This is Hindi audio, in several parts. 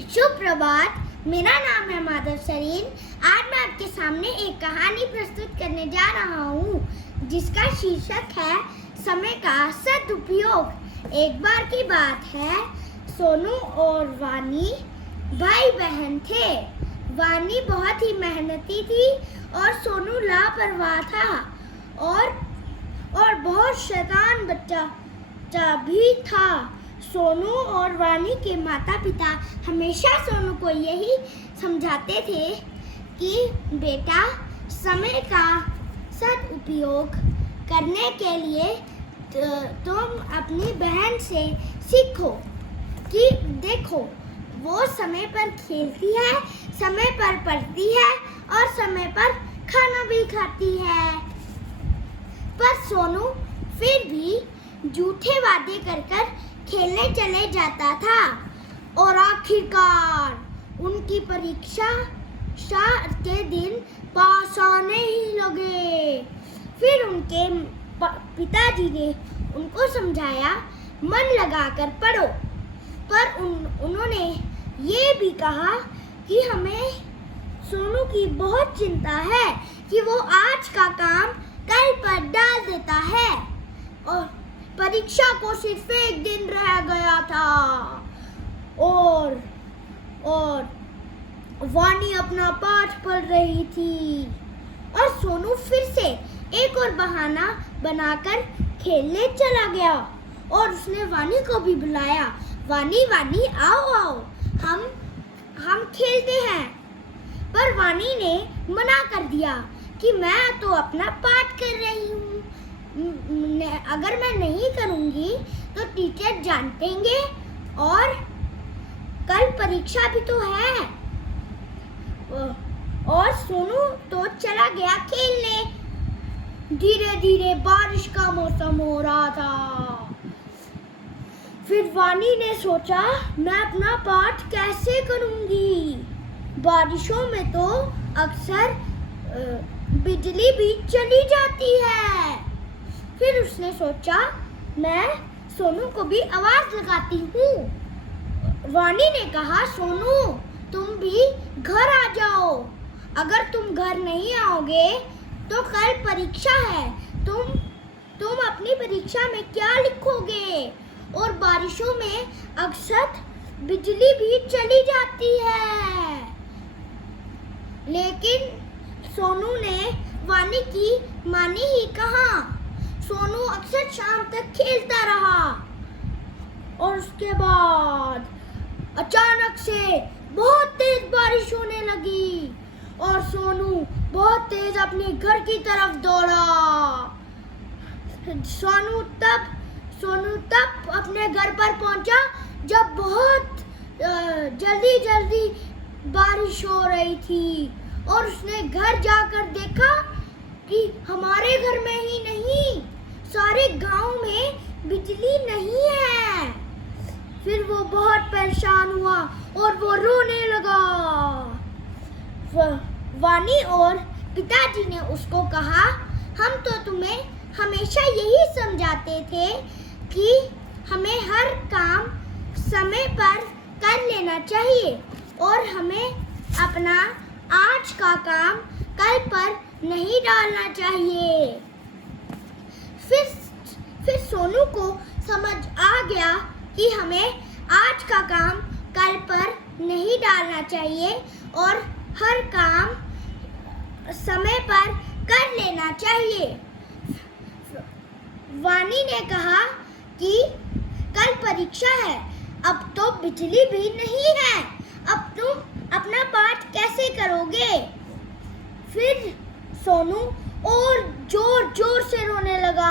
शुभ प्रभात। मेरा नाम है माधव सरीन। आज मैं आपके सामने एक कहानी प्रस्तुत करने जा रहा हूँ जिसका शीर्षक है समय का सदुपयोग। एक बार की बात है, सोनू और वानी भाई बहन थे। वानी बहुत ही मेहनती थी और सोनू लापरवाह था और बहुत शैतान बच्चा भी था। सोनू और वानी के माता पिता हमेशा सोनू को यही समझाते थे कि बेटा, समय का सदुपयोग करने के लिए तुम अपनी बहन से सीखो कि देखो, वो समय पर खेलती है, समय पर पढ़ती है और समय पर खाना भी खाती है। पर सोनू फिर भी झूठे वादे कर खेलने चले जाता था और आखिरकार उनकी परीक्षा के दिन पास आने ही लगे। फिर उनके पिताजी ने उनको समझाया, मन लगाकर पढ़ो। पर उन्होंने ये भी कहा कि हमें सोनू की बहुत चिंता है कि वो आज का काम कल पर डाल देता है और परीक्षा को सिर्फ एक दिन रह गया था और वानी अपना पाठ पढ़ रही थी और सोनू फिर से एक और बहाना बनाकर खेलने चला गया और उसने वानी को भी बुलाया। वानी वानी आओ हम खेलते हैं। पर वानी ने मना कर दिया कि मैं तो अपना पाठ कर रही हूँ, अगर मैं नहीं करूँगी तो टीचर डांटेंगे और कल परीक्षा भी तो है। और सोनू तो चला गया खेलने। धीरे धीरे बारिश का मौसम हो रहा था। फिर वानी ने सोचा, मैं अपना पाठ कैसे करूँगी? बारिशों में तो अक्सर बिजली भी चली जाती है। फिर उसने सोचा, मैं सोनू को भी आवाज लगाती हूँ। वानी ने कहा, सोनू तुम भी घर आ जाओ। अगर तुम घर नहीं आओगे तो कल परीक्षा है। तुम अपनी परीक्षा में क्या लिखोगे? और बारिशों में अक्सर बिजली भी चली जाती है। लेकिन सोनू ने वानी की मानी ही कहा। सोनू अक्सर शाम तक खेलता रहा और उसके बाद अचानक से बहुत तेज बारिश होने लगी और सोनू बहुत तेज अपने घर की तरफ दौड़ा। सोनू तब अपने घर पर पहुंचा जब बहुत जल्दी बारिश हो रही थी और उसने घर जाकर देखा कि हमारे घर में ही नहीं, सारे गांव में बिजली नहीं है। फिर वो बहुत परेशान हुआ और वो रोने लगा। वानी और पिताजी ने उसको कहा, हम तो तुम्हें हमेशा यही समझाते थे कि हमें हर काम समय पर कर लेना चाहिए और हमें अपना आज का काम कल पर नहीं डालना चाहिए। फिर सोनू को समझ आ गया कि हमें आज का काम कल पर नहीं डालना चाहिए और हर काम समय पर कर लेना चाहिए। वानी ने कहा कि कल परीक्षा है, अब तो बिजली भी नहीं है, अब तुम अपना पाठ कैसे करोगे? फिर सोनू और जोर से रोने लगा।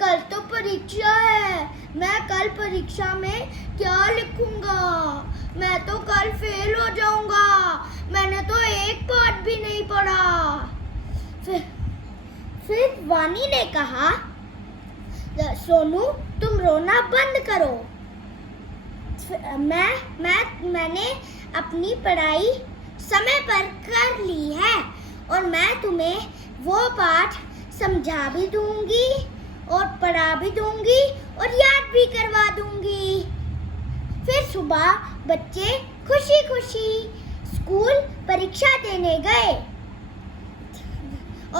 कल तो परीक्षा है, मैं कल परीक्षा में क्या लिखूंगा? मैं तो कल फेल हो जाऊंगा, मैंने तो एक पाठ भी नहीं पढ़ा। फिर वानी ने कहा, सोनू तुम रोना बंद करो। मैंने अपनी पढ़ाई समय पर कर ली है और मैं तुम्हें वो पाठ समझा भी दूंगी और पढ़ा भी दूंगी और याद भी करवा दूंगी। सुबह बच्चे खुशी खुशी स्कूल परीक्षा देने गए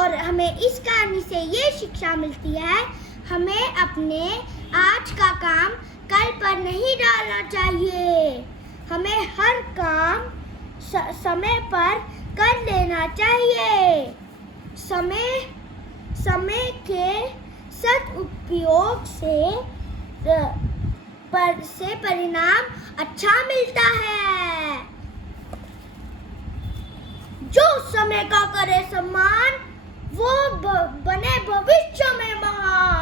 और हमें इस कहानी से ये शिक्षा मिलती है, हमें अपने आज का काम कल पर नहीं डालना चाहिए। हमें हर काम समय पर कर लेना चाहिए। समय के सदुपयोग से परिणाम अच्छा मिलता है। जो समय का करे सम्मान, वो बने भविष्य में महान।